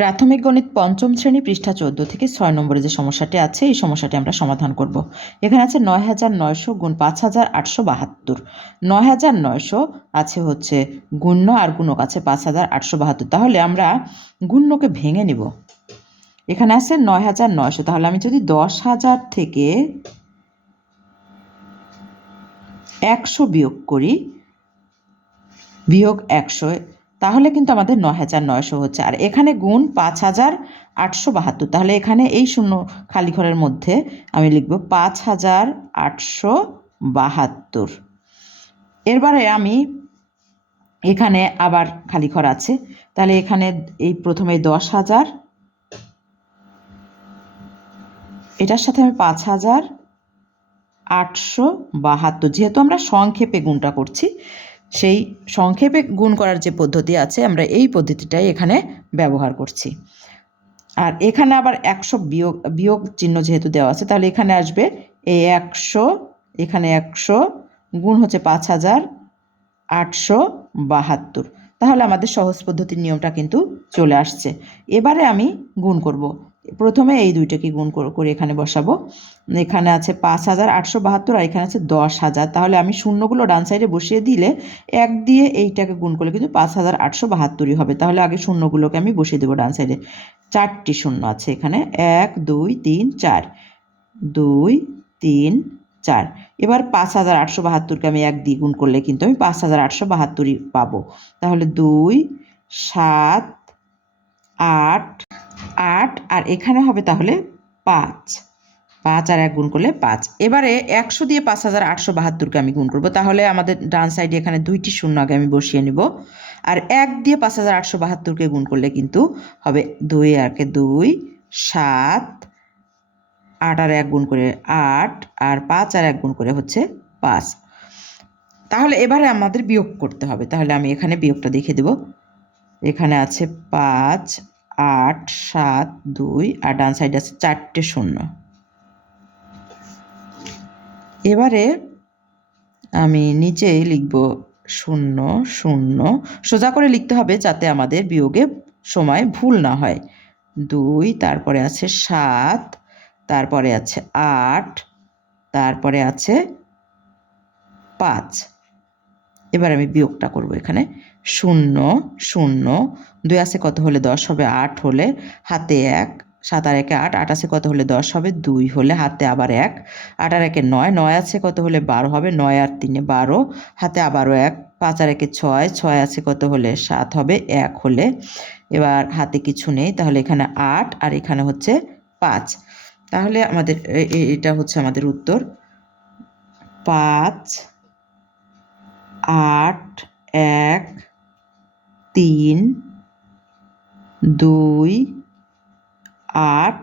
প্রাথমিক গণিত পঞ্চম শ্রেণি পৃষ্ঠা চোদ্দ থেকে ছয় নম্বরে যে সমস্যাটি আছে, এই সমস্যাটি আমরা সমাধান করব। এখানে আছে নয় হাজার নয়শো গুণ পাঁচ হাজার আটশো বাহাত্তর। নয় হাজার নয়শো আছে হচ্ছে গুণ্য আর গুণক আছে পাঁচ হাজার আটশো বাহাত্তর। তাহলে আমরা গুণ্যকে ভেঙে নিব। এখানে আছে নয় হাজার নয়শো। তাহলে আমি যদি দশ হাজার থেকে একশো বিয়োগ করি, বিয়োগ একশো তাহলে কিন্তু আমাদের ন হাজার নয়শো হচ্ছে। আর এখানে গুণ পাঁচ হাজার আটশো বাহাত্তর। তাহলে এখানে এই শূন্য খালি ঘরের মধ্যে আমি লিখব পাঁচ হাজার আটশো বাহাত্তর। এরবারে আমি এখানে আবার খালি ঘর আছে। তাহলে এখানে এই প্রথমে দশ হাজার। এটার সাথে আমি পাঁচ হাজার আটশো বাহাত্তর। যেহেতু আমরা সংক্ষেপে গুণটা করছি সেই সংক্ষেপে গুণ করার যে পদ্ধতি আছে, আমরা এই পদ্ধতিটাই এখানে ব্যবহার করছি। আর এখানে আবার একশো বিয়োগ বিয়োগ চিহ্ন যেহেতু দেওয়া আছে, তাহলে এখানে আসবে এই একশো, এখানে একশো, গুণ হচ্ছে পাঁচ হাজার আটশো বাহাত্তর। তাহলে আমাদের সহজ পদ্ধতির নিয়মটা কিন্তু চলে আসছে। এবারে আমি গুণ করব। প্রথমে এই দুইটাকে গুণ কর- এখানে বসাবো। এখানে আছে পাঁচ হাজার আটশো বাহাত্তর আর এখানে আছে দশ হাজার। তাহলে আমি শূন্যগুলো ডান সাইডে বসিয়ে দিলে এক দিয়ে এইটাকে গুণ করলে কিন্তু পাঁচ হাজার আটশো বাহাত্তরই হবে। তাহলে আগে শূন্যগুলোকে আমি বসিয়ে দেবো ডান সাইডে চারটি শূন্য আছে এখানে। এক, দুই, তিন, চার। দুই, তিন, চার। এবার পাঁচ হাজার আটশো বাহাত্তরকে আমি এক দিয়ে গুণ করলে কিন্তু আমি পাঁচ হাজার আটশো বাহাত্তরই পাবো। তাহলে দুই, সাত, আট আট আর এখানে হবে তাহলে পাঁচ। পাঁচ আর এক গুণ করলে পাঁচ। এবারে একশো দিয়ে পাঁচ হাজার আটশো বাহাত্তরকে আমি গুণ করব। তাহলে আমাদের ডান সাইডে এখানে দুইটি শূন্য আগে আমি বসিয়ে নিব। আর এক দিয়ে পাঁচ হাজার আটশো বাহাত্তরকে গুণ করলে কিন্তু হবে দুই আরকে দুই, সাত, আট আর এক গুণ করে আট, আর পাঁচ আর এক গুণ করে হচ্ছে পাঁচ। তাহলে এবারে আমাদের বিয়োগ করতে হবে। তাহলে আমি এখানে বিয়োগটা দেখে দেব। এখানে আছে পাঁচ আট, সাত, দুই, আর ডান সাইডে আছে চারটে শূন্য। এবারে আমি নিচেই লিখব শূন্য শূন্য। সোজা করে লিখতে হবে যাতে আমাদের বিয়োগে সময় ভুল না হয়। দুই, তারপরে আছে সাত, তারপরে আছে আট, তারপরে আছে পাঁচ। এবার আমি বিয়োগটা করব এখানে। শূন্য শূন্য, দুই আছে কত হলে দশ হবে? আট হলে হাতে এক, সাত আর একে আট আট আছে কত হলে দশ হবে? দুই হলে হাতে আবার এক, আট আর একে নয় নয় আছে কত হলে বারো হবে? নয় আর তিনে বারো, হাতে আবারও এক, পাঁচ আর একে ছয় ছয় আছে কত হলে সাত হবে? এক হলে। এবার হাতে কিছু নেই, তাহলে এখানে আট আর এখানে হচ্ছে পাঁচ। তাহলে আমাদের এটা হচ্ছে আমাদের উত্তর। পাঁচ আট এক তিন দুই আট